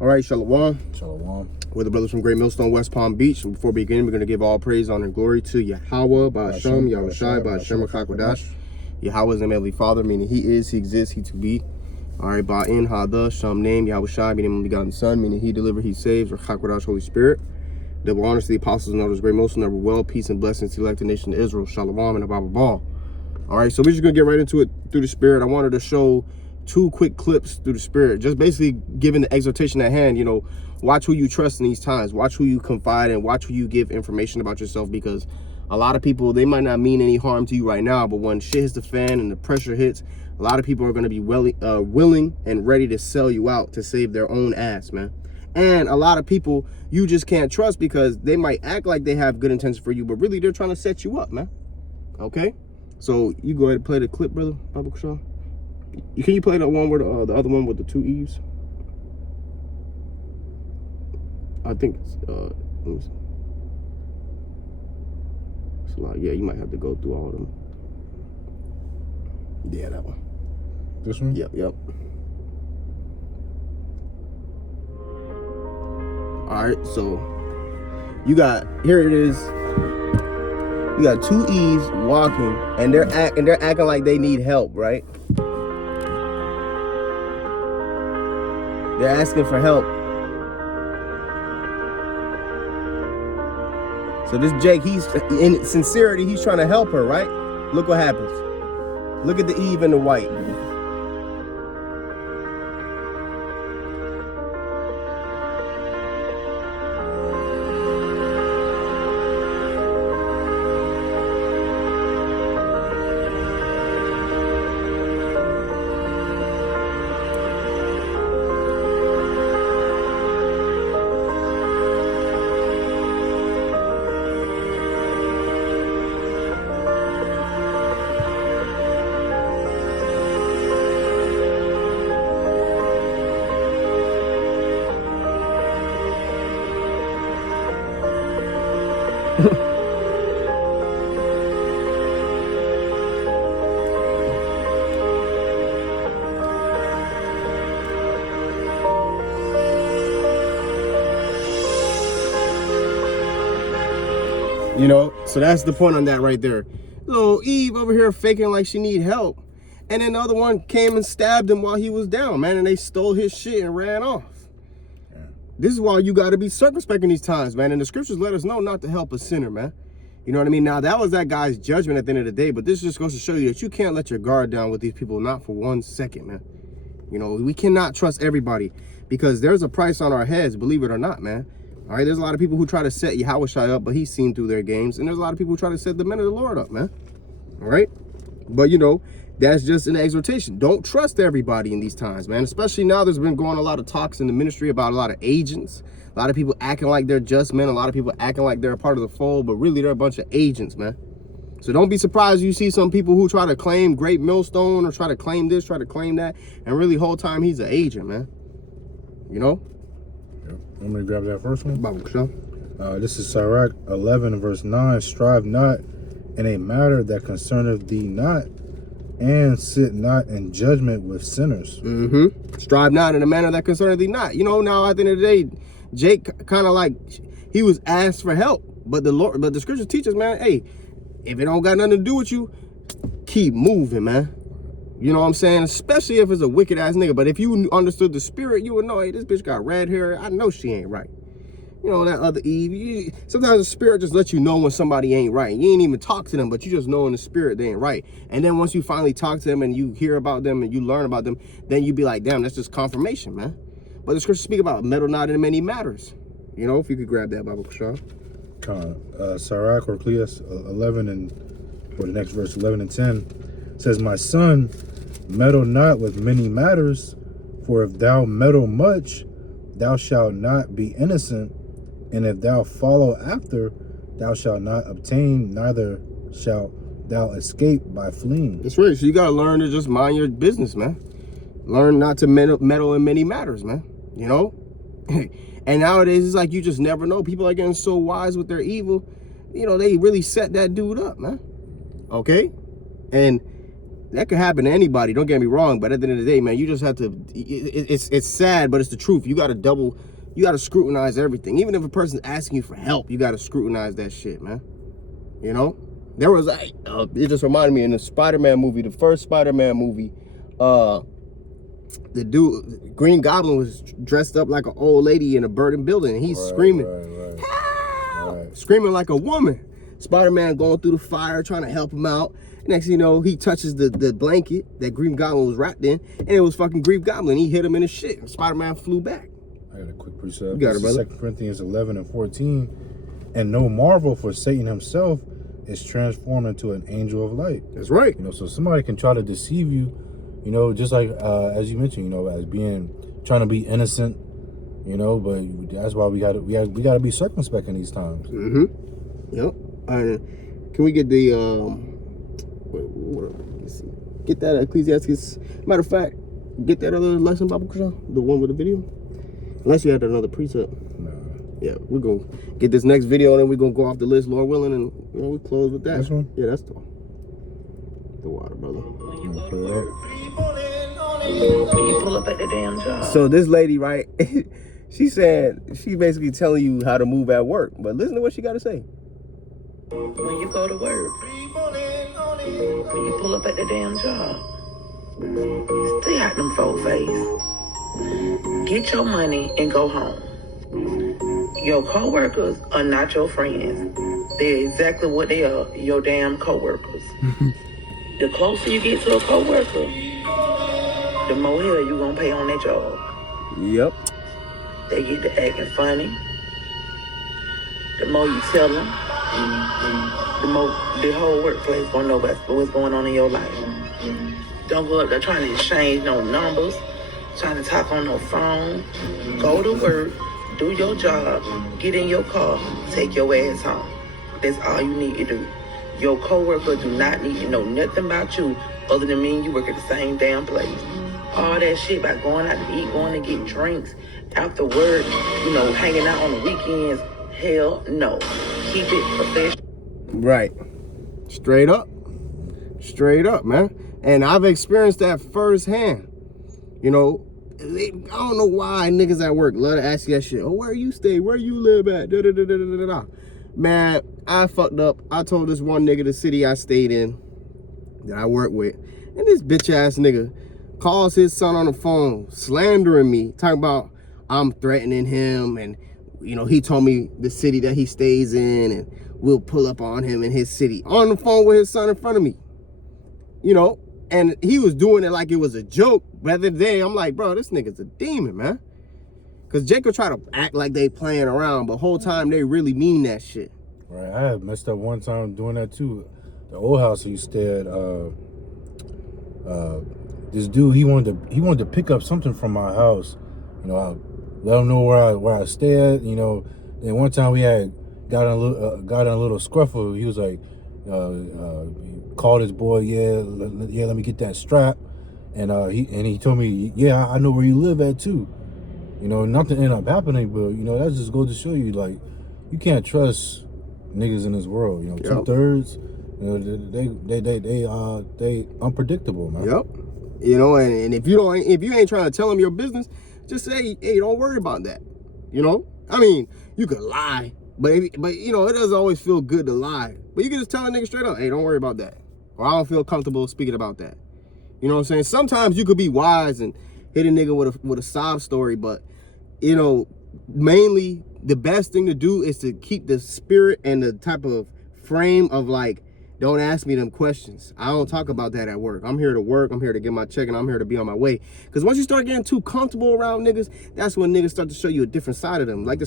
All right, Shalom. Shalom. We're the brothers from Great Millstone, West Palm Beach. And before we begin, we're going to give all praise, honor, and glory to Yahweh, Ba'ashem, Yahushai, Ba'ashem, Rakakwadash. Yahweh is the Heavenly Father, meaning He is, He exists, He to be. All right, Ba'in, Hada, Sham, name, Yahushai, meaning Only Begotten Son, meaning He delivered, He saves, Rakakwadash, Holy Spirit. Double honors to the apostles and elders, Great Millstone, never well, peace and blessings to the elected nation of Israel, Shalom, and Abba Ball. All right, so we're just going to get right into it through the Spirit. I wanted to show two quick clips through the Spirit, just basically giving the exhortation at hand. You know, watch who you trust in these times, watch who you confide in, watch who you give information about yourself, because a lot of people, they might not mean any harm to you right now, but when shit hits the fan and the pressure hits, a lot of people are going to be willing and ready to sell you out to save their own ass, man. And a lot of people you just can't trust because they might act like they have good intentions for you, but really they're trying to set you up, man. Okay, so you go ahead and play the clip, brother Baba Kushan. Can you play the one where the other one with the two Eves? I think it's let me see. It's a lot. Yeah, you might have to go through all of them. Yeah, that one. This one? Yep. All right, so you got, here it is. You got two Eves walking, and they're acting like they need help, right? They're asking for help. So this Jake, he's in sincerity, he's trying to help her, right? Look what happens. Look at the Eve in the white. You know, so that's the point on that right there. Little Eve over here faking like she need help. And then the other one came and stabbed him while he was down, man. And they stole his shit and ran off. Yeah. This is why you got to be circumspect in these times, man. And the scriptures let us know not to help a sinner, man. You know what I mean? Now, that was that guy's judgment at the end of the day. But this just goes to show you that you can't let your guard down with these people, not for 1 second, man. You know, we cannot trust everybody because there's a price on our heads, believe it or not, man. All right, there's a lot of people who try to set Yahushai up, but he's seen through their games. And there's a lot of people who try to set the men of the Lord up, man. All right? But, you know, that's just an exhortation. Don't trust everybody in these times, man. Especially now there's been going a lot of talks in the ministry about a lot of agents. A lot of people acting like they're just men. A lot of people acting like they're a part of the fold, but really they're a bunch of agents, man. So don't be surprised you see some people who try to claim Great Millstone or try to claim this, try to claim that. And really whole time he's an agent, man. You know? Want me to grab that first one? Bible, this is Sirach 11 verse 9. Strive not in a matter that concerneth thee not, and sit not in judgment with sinners. Strive not in a manner that concerneth thee not. You know, now at the end of the day, Jake kind of like, he was asked for help. But the scriptures teach us, man, hey, if it don't got nothing to do with you, keep moving, man. You know what I'm saying? Especially if it's a wicked ass nigga. But if you understood the spirit, you would know, hey, this bitch got red hair. I know she ain't right. You know, that other Eve. Sometimes the spirit just lets you know when somebody ain't right. You ain't even talk to them, but you just know in the spirit they ain't right. And then once you finally talk to them and you hear about them and you learn about them, then you be like, damn, that's just confirmation, man. But the scriptures speak about meddle not in many matters. You know, if you could grab that, Bible Kushan. Sirach or Cleus 11 and, or the next verse 11 and 10 says, my son, meddle not with many matters, for if thou meddle much, thou shalt not be innocent, and if thou follow after, thou shalt not obtain, neither shalt thou escape by fleeing. That's right. So you gotta learn to just mind your business, man. Learn not to meddle in many matters, man. You know? And nowadays it's like you just never know. People are getting so wise with their evil. You know, they really set that dude up, man. Okay? And that could happen to anybody. Don't get me wrong, but at the end of the day, man, you just have to. It's sad, but it's the truth. You got to scrutinize everything. Even if a person's asking you for help, you got to scrutinize that shit, man. You know, there was it just reminded me in the Spider-Man movie, the first Spider-Man movie, the dude Green Goblin was dressed up like an old lady in a burning building, and he's screaming, help! Screaming like a woman. Spider-Man going through the fire trying to help him out. Next thing you know, he touches the blanket that Green Goblin was wrapped in, and it was fucking Green Goblin. He hit him in the shit, and Spider-Man flew back. I got a quick precept. You got it, brother. 2 Corinthians 11:14. And no marvel, for Satan himself is transformed into an angel of light. That's right. You know, so somebody can try to deceive you, you know, just like as you mentioned, you know, as trying to be innocent, you know, but that's why we gotta be circumspect in these times. Yep. Can we get the let's see. Get that Ecclesiastes. Matter of fact, get that other lesson Bible Kushal, the one with the video. Unless you had another precept. No. Yeah, we're gonna get this next video and then we're gonna go off the list, Lord willing, and you know we close with that. This one? Yeah, that's the water, brother. You wanna play that? You pull up at the damn job. So this lady, right? She basically telling you how to move at work, but listen to what she got to say. When you go to work, when you pull up at the damn job, stay out them folk face. Get your money and go home. Your co-workers are not your friends. They're exactly what they are, your damn co-workers. The closer you get to a co-worker, the more hell you gonna pay on that job. Yep. They get to acting funny. The more you tell them, the more the whole workplace gonna know about what's going on in your life. Don't go up there trying to exchange no numbers, trying to talk on no phone. Go to work, do your job, get in your car, take your ass home. That's all you need to do. Your coworker do not need to know nothing about you other than me and you work at the same damn place. All that shit about going out to eat, going to get drinks, after work, you know, hanging out on the weekends. Hell no. Keep it professional. Right. Straight up, man. And I've experienced that firsthand. You know, I don't know why niggas at work love to ask you that shit. Oh, where you stay? Where you live at? Da, da, da, da, da, da. Man, I fucked up. I told this one nigga the city I stayed in that I work with. And this bitch ass nigga calls his son on the phone, slandering me, talking about I'm threatening him, and you know, he told me the city that he stays in and we'll pull up on him in his city, on the phone with his son in front of me. You know, and he was doing it like it was a joke. But at the end of the day, I'm like, bro, this nigga's a demon, man. Because Jacob try to act like they playing around, but whole time they really mean that shit. Right, I had messed up one time doing that too. The old house he stayed at, this dude, he wanted to pick up something from my house. You know, I let him know where I stay at. You know, and one time we had got in a little scruffle. He was like, he called his boy, let me get that strap, and he told me, yeah, I know where you live at too. You know, nothing ended up happening, but you know, that just goes to show you, like, you can't trust niggas in this world. You know, 2/3. You know, they unpredictable, man. Yep. You know, and if you ain't trying to tell them your business, just say, hey, don't worry about that. You know, I mean, you could lie, but you know, it doesn't always feel good to lie. But you can just tell a nigga straight up, hey, don't worry about that, or I don't feel comfortable speaking about that. You know what I'm saying? Sometimes you could be wise and hit a nigga with a sob story, but you know, mainly the best thing to do is to keep the spirit and the type of frame of like, don't ask me them questions. I don't talk about that at work. I'm here to work. I'm here to get my check, and I'm here to be on my way. Because once you start getting too comfortable around niggas, that's when niggas start to show you a different side of them. Like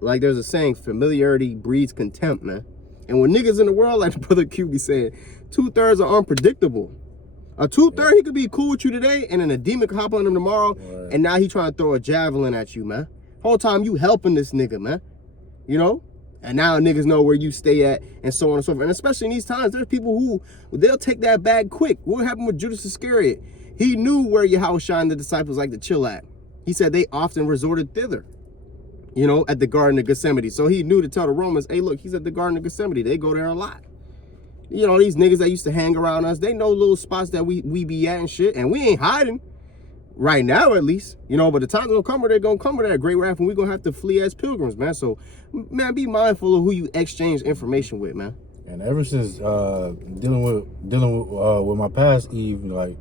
like there's a saying, familiarity breeds contempt, man. And when niggas in the world, like Brother Q be saying, 2/3 are unpredictable. A 2/3, he could be cool with you today, and then a demon could hop on him tomorrow, and now he trying to throw a javelin at you, man. Whole time you helping this nigga, man. You know? And now niggas know where you stay at, and so on and so forth. And especially in these times, there's people who, they'll take that bag quick. What happened with Judas Iscariot? He knew where Yahushua and the disciples like to chill at. He said they often resorted thither, you know, at the Garden of Gethsemane. So he knew to tell the Romans, hey, look, he's at the Garden of Gethsemane. They go there a lot. You know, these niggas that used to hang around us, they know little spots that we be at and shit, and we ain't hiding. Right now, at least. You know, but the time's gonna come where they're gonna come with that great wrath, and we're gonna have to flee as pilgrims, man. So, man, be mindful of who you exchange information with, man. And ever since dealing with my past Eve, like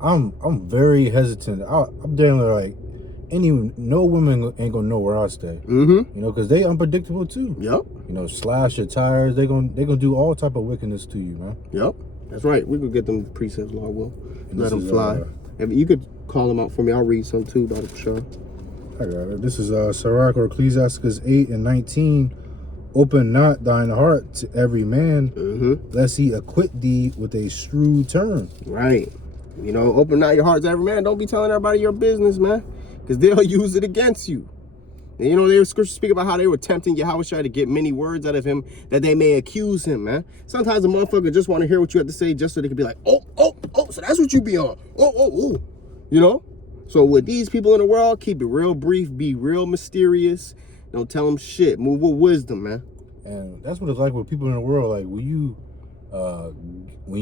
I'm very hesitant. I'm dealing with like no women ain't gonna know where I stay. Mm-hmm. You know, because they unpredictable too. Yep. You know, slash your tires. They gonna do all type of wickedness to you, man. Yep. That's right. We could get them precepts, Lord will. And Let this them is, fly. If you could call them out for me, I'll read some too, Dr. Prashad. I got it. This is Sirach or Ecclesiasticus 8:19. Open not thine heart to every man, lest he acquit thee with a shrewd turn. Right. You know, open not your heart to every man. Don't be telling everybody your business, man, because they'll use it against you. And, you know, the scriptures speak about how they were tempting Yahushua to get many words out of him that they may accuse him, man. Sometimes a motherfucker just want to hear what you have to say just so they can be like, oh, so that's what you be on. Oh. You know? So with these people in the world, keep it real brief, be real mysterious. Don't tell them shit. Move with wisdom, man. And that's what it's like with people in the world. Like when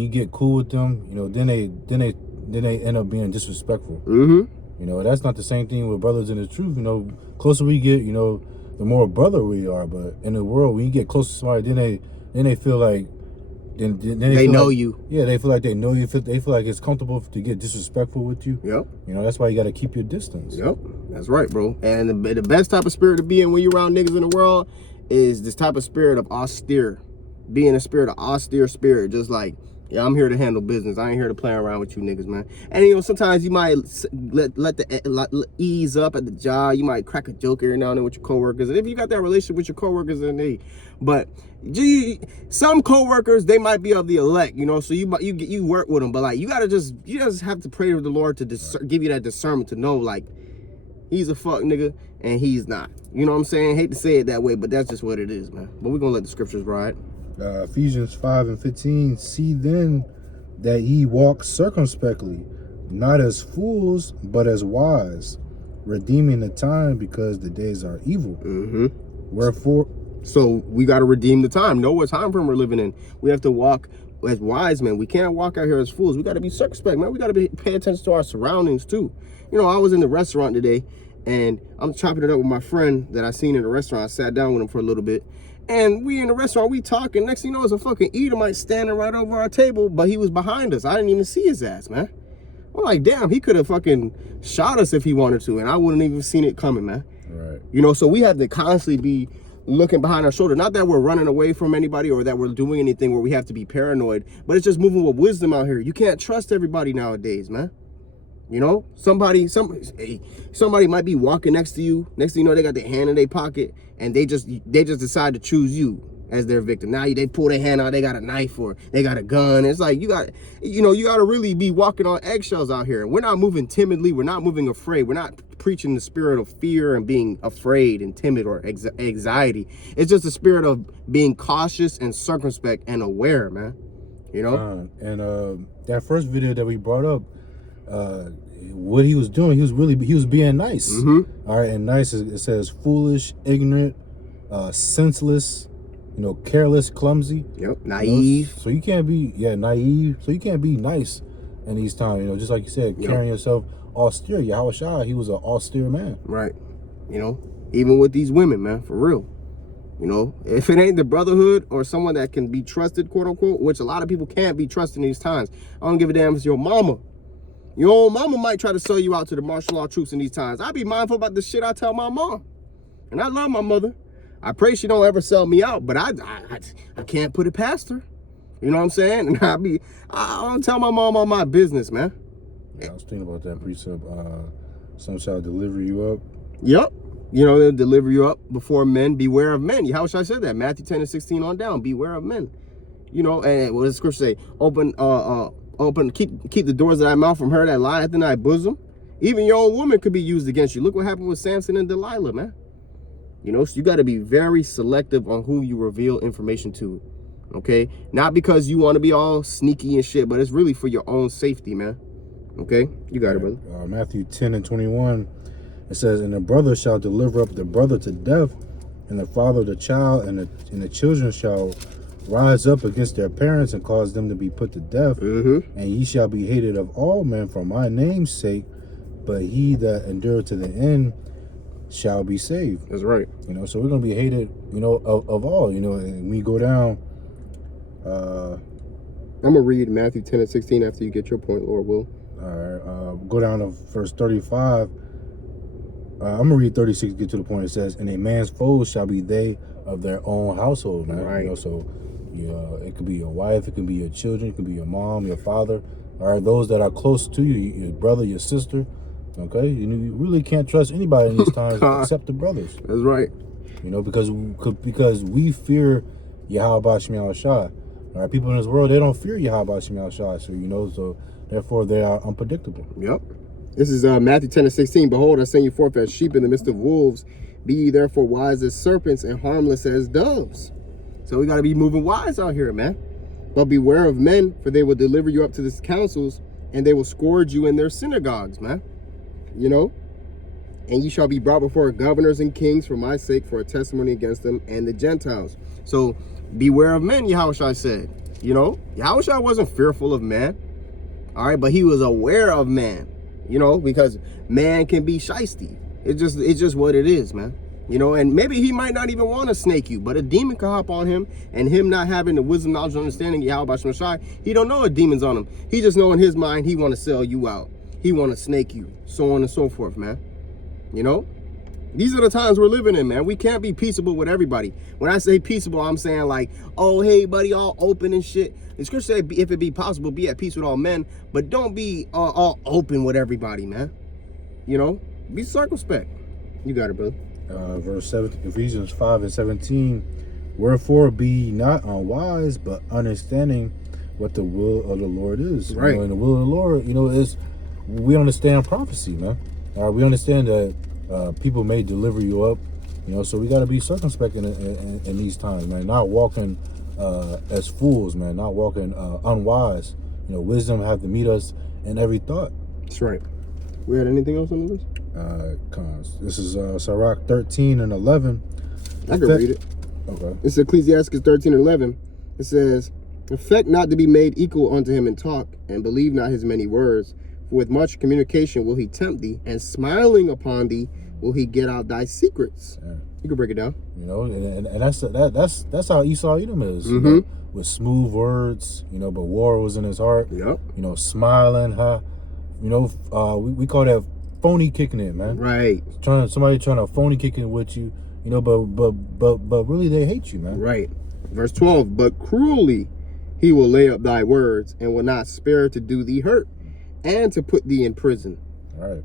you get cool with them, you know, then they end up being disrespectful. Mm-hmm. You know, that's not the same thing with brothers in the truth. You know, closer we get, you know, the more brother we are. But in the world, when you get close to somebody, then they feel like then they know like, you. Yeah, they feel like they know you. They feel like it's comfortable to get disrespectful with you. Yep. You know, that's why you got to keep your distance. Yep. That's right, bro. And the best type of spirit to be in when you're around niggas in the world is this type of spirit of austere. Being a spirit of austere spirit, just like, yeah, I'm here to handle business. I ain't here to play around with you niggas, man. And you know, sometimes you might let the ease up at the job. You might crack a joke every now and then with your coworkers. And if you got that relationship with your coworkers, then but some coworkers, they might be of the elect, you know. So you work with them, but like you just have to pray to the Lord to give you that discernment to know like he's a fuck nigga and he's not. You know what I'm saying? Hate to say it that way, but that's just what it is, man. But we're gonna let the scriptures ride. Ephesians 5:15. See then that ye walk circumspectly, not as fools, but as wise, redeeming the time because the days are evil. Wherefore, so we got to redeem the time. Know what time frame we're living in. We have to walk as wise men. We can't walk out here as fools. We got to be circumspect, man. We got to pay attention to our surroundings too. You know, I was in the restaurant today, and I'm chopping it up with my friend that I seen in the restaurant. I sat down with him for a little bit. And we in the restaurant, we talking. Next thing you know, there's a fucking Edomite standing right over our table, but he was behind us. I didn't even see his ass, man. I'm like, damn, he could have fucking shot us if he wanted to, and I wouldn't even seen it coming, man. right. You know, so we have to constantly be looking behind our shoulder. Not that we're running away from anybody or that we're doing anything where we have to be paranoid, but it's just moving with wisdom out here. You can't trust everybody nowadays, man. You know, somebody might be walking next to you. Next thing you know, they got their hand in their pocket, and they just decide to choose you as their victim. Now they pull their hand out, they got a knife or they got a gun. It's like you got to really be walking on eggshells out here. And we're not moving timidly. We're not moving afraid. We're not preaching the spirit of fear and being afraid and timid or anxiety. It's just the spirit of being cautious and circumspect and aware, man. You know. And that first video that we brought up. What he was doing, he was being nice. All right, and nice, it says foolish, ignorant, senseless, you know, careless, clumsy. Yep, naive. You know, so you can't be naive. So you can't be nice in these times. You know, just like you said, carrying yourself austere. Yahushua, he was an austere man. Right. You know, even with these women, man, for real. You know, if it ain't the brotherhood or someone that can be trusted, quote unquote, which a lot of people can't be trusted in these times. I don't give a damn if it's your mama. Your old mama might try to sell you out to the martial law troops in these times. I be mindful about the shit I tell my mom. And I love my mother. I pray she don't ever sell me out, but I can't put it past her. You know what I'm saying? And I don't tell my mom all my business, man. Yeah, I was thinking about that precept. Some shall deliver you up. Yep. You know, they'll deliver you up before men. Beware of men. How should I say that? Matthew 10:16 on down. Beware of men. You know, and what does the scripture say? Keep the doors of thy mouth from her that lieth in thy bosom. Even your own woman could be used against you. Look what happened with Samson and Delilah, man. You know, so you got to be very selective on who you reveal information to. Okay, not because you want to be all sneaky and shit, but it's really for your own safety, man. Okay, you got it, brother. Matthew 10:21, it says, "And the brother shall deliver up the brother to death, and the father the child, and the children shall rise up against their parents and cause them to be put to death. Mm-hmm. And ye shall be hated of all men for my name's sake, but he that endureth to the end shall be saved. That's right. You know, so we're gonna be hated, you know, of all. You know, and we go down. I'm gonna read Matthew 10 and 16 after you get your point, Lord will. All right, go down to verse 35. I'm gonna read 36 to get to the point. It says, "And a man's foes shall be they of their own household." Man. Right. You know, so it could be your wife, it could be your children, it could be your mom, your father. All right, those that are close to you, your brother, your sister. Okay, you really can't trust anybody in these times except the brothers. That's right. You know, because we fear Yahweh Shema Shai. All right, people in this world, they don't fear Yahweh Shema Shai. So so therefore they are unpredictable. Yep. This is Matthew 10 and 16. Behold, I send you forth as sheep in the midst of wolves. Be ye therefore wise as serpents and harmless as doves. So we got to be moving wise out here, man. But beware of men, for they will deliver you up to the councils, and they will scourge you in their synagogues, man. You know? And ye shall be brought before governors and kings for my sake, for a testimony against them and the Gentiles. So beware of men, Yahushua said. You know? Yahushua wasn't fearful of man. All right, but he was aware of man. You know, because man can be shiesty. It's just what it is, man. You know, and maybe he might not even want to snake you, but a demon can hop on him, and him not having the wisdom, knowledge, and understanding, Yahweh Shai, he don't know a demon's on him. He just know in his mind he want to sell you out. He want to snake you, so on and so forth, man. You know, these are the times we're living in, man. We can't be peaceable with everybody. When I say peaceable, I'm saying like, oh, hey, buddy, all open and shit. The scripture said, if it be possible, be at peace with all men, but don't be all open with everybody, man. You know, be circumspect. You got it, brother. Verse 7, Ephesians 5 and 17. Wherefore be ye not unwise, but understanding what the will of the Lord is. Right. You know, and the will of the Lord, you know, is we understand prophecy, man. We understand that people may deliver you up, you know, so we got to be circumspect in these times, man. Not walking as fools, man. Not walking unwise. You know, wisdom have to meet us in every thought. That's right. We had anything else on the list? This is Sirach 13 and 11. I can read it. Okay. It's Ecclesiastes 13 and 11. It says, affect not to be made equal unto him in talk, and believe not his many words. For with much communication will he tempt thee, and smiling upon thee will he get out thy secrets. Yeah. You can break it down. You know, and that's how Esau Edom is. Mm-hmm. You know, with smooth words, you know, but war was in his heart. Yep. You know, smiling, you know, we call that phony kicking it, man. Right. Somebody trying to phony kick it with you, you know, but really they hate you, man. Right. Verse 12, but cruelly he will lay up thy words, and will not spare to do thee hurt, and to put thee in prison. All right.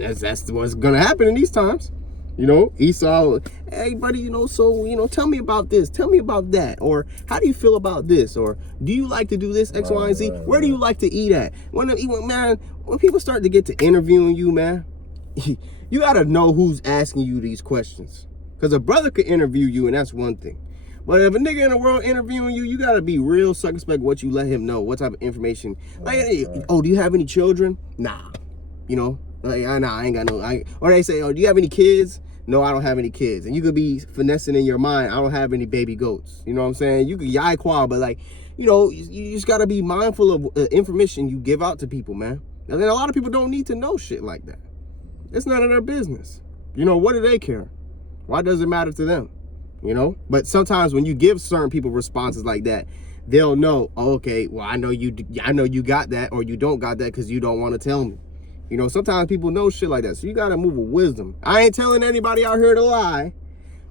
That's what's gonna happen in these times. You know, Esau, hey buddy, you know, so, you know, tell me about this, tell me about that, or how do you feel about this, or do you like to do this, X, Y, and Z? Where do you like to eat at? When people start to get to interviewing you, man, you gotta know who's asking you these questions. Because a brother could interview you, and that's one thing. But if a nigga in the world interviewing you, you gotta be real circumspect what you let him know, what type of information. Like, hey, oh, do you have any children? Nah. You know, like, nah, I ain't got no. Or they say, oh, do you have any kids? No, I don't have any kids. And you could be finessing in your mind, I don't have any baby goats. You know what I'm saying? You could yai qual, but like, you know, you just gotta be mindful of information you give out to people, man. And then a lot of people don't need to know shit like that. It's none of their business. You know, what do they care? Why does it matter to them? You know? But sometimes when you give certain people responses like that, they'll know, oh, okay, well, I know you got that, or you don't got that because you don't want to tell me. You know, sometimes people know shit like that. So you got to move with wisdom. I ain't telling anybody out here to lie,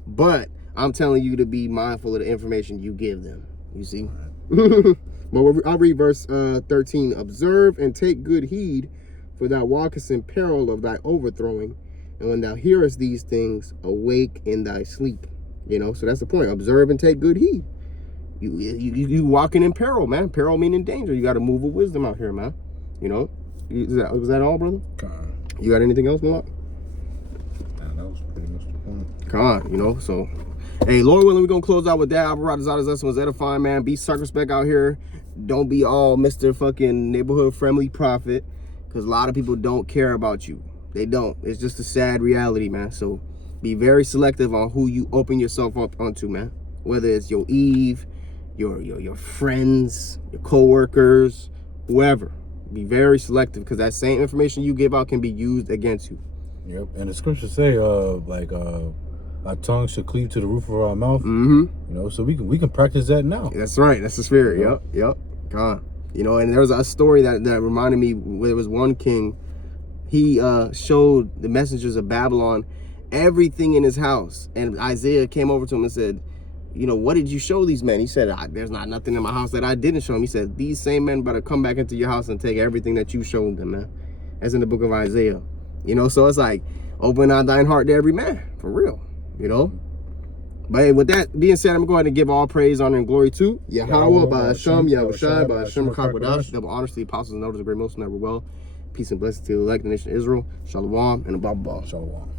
but I'm telling you to be mindful of the information you give them. You see? But I'll read verse 13. Observe and take good heed, for thou walkest in peril of thy overthrowing. And when thou hearest these things, awake in thy sleep. You know, so that's the point. Observe and take good heed. You walking in peril, man. Peril meaning danger. You got to move with wisdom out here, man. You know? Was that all, brother? You got anything else, Malak? Nah, that was pretty much the point. Come on, you know, so hey, Lord willing, we're gonna close out with that. Alvarado was edifying, man. Be circumspect out here. Don't be all Mr. fucking neighborhood friendly prophet, because a lot of people don't care about you. They don't. It's just a sad reality, man. So be very selective on who you open yourself up onto, man. whether it's your Eve, your friends, your co-workers, whoever. Be very selective, because that same information you give out can be used against you. Yep. And the scriptures say, our tongue should cleave to the roof of our mouth. Mm-hmm. You know, so we can practice that now. That's right. That's the spirit. Yep. God. You know, and there was a story that reminded me. There was one king. He showed the messengers of Babylon everything in his house, and Isaiah came over to him and said, you know, what did you show these men? He said, there's not nothing in my house that I didn't show him. He said, these same men better come back into your house and take everything that you showed them, man. That's in the book of Isaiah. You know, so it's like, open not thine heart to every man, for real, you know. But hey, with that being said, I'm going to go ahead and give all praise, honor, and glory to Yahweh, Ba'asham, Yahushai, Ba'asham, Kakwadash, double honors to the apostles and elders, the great most never well. Peace and blessings to the elect, the nation of Israel. Shalom and above all. Shalom.